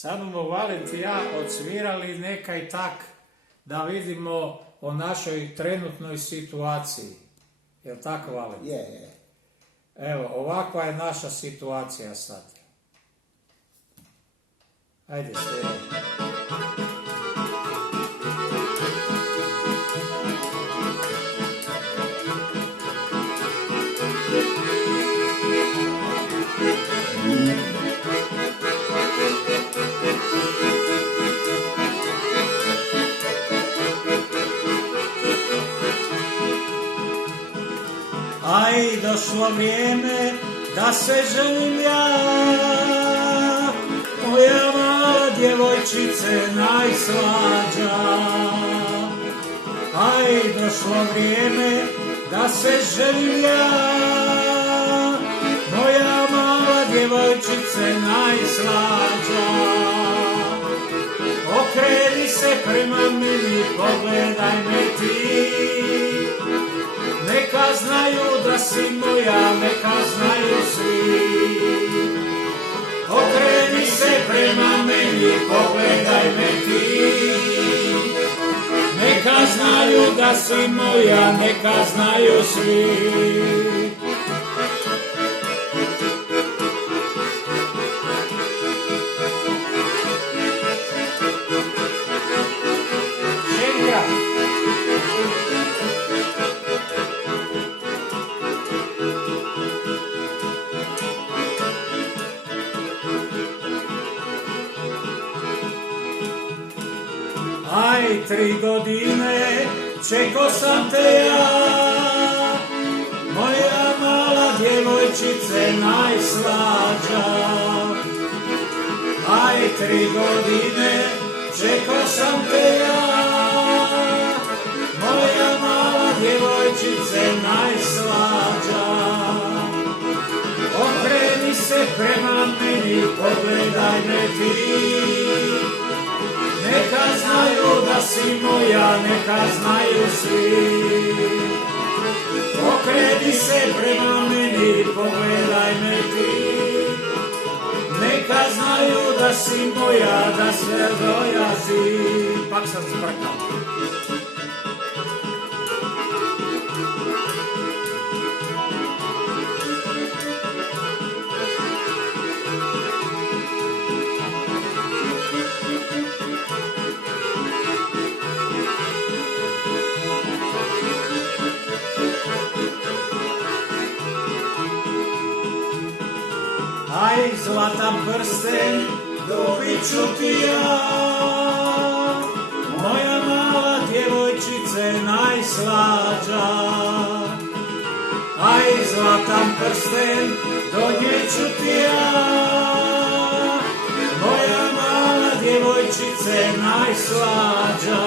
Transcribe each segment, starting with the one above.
Sad bomo Valent i ja odsvirali nekaj tak da vidimo o našoj trenutnoj situaciji. Jel tako, Valent? Je. Evo, ovakva je naša situacija sad. Ajde, sviram. Aj, došlo vrijeme da se ženim ja, moja mala djevojčice najslađa. Aj, došlo vrijeme da se ženim ja, moja mala djevojčice najslađa. Okreni se prema meni, pogledaj me ti, neka znaju da si moja, neka znaju svi. Okreni se prema meni, pogledaj me ti, neka znaju da si moja, neka znaju svi. Aj, 3 godine čekao sam te ja, moja mala djevojčice najslađa. Aj, 3 godine čekao sam te ja, moja mala djevojčice najslađa. Okreni se prema meni, pogledaj me ti, neka znaju da si moja, neka znaju svi. Okreni se prema meni, pogledaj me ti, neka znaju da si moja, da sve dojazi. Pak sam zbrkao. Aj, zlatan prsten dobit ću ti ja, moja mala djevojčice najslađa. Aj, zlatan prsten donijet ću ti ja, moja mala djevojčice najslađa.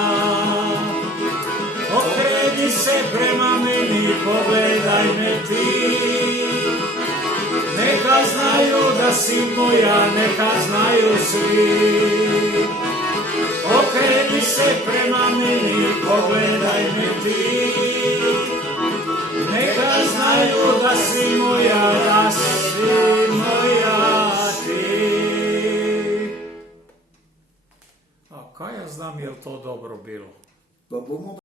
Okreni se prema meni, pogledaj me ti, neka znaju da si moja, neka znaju svi. Okreni se prema meni, pogledaj me ti, neka znaju da si moja, da si moja ti. A kaj ja znam je li to dobro bilo? Pa bomo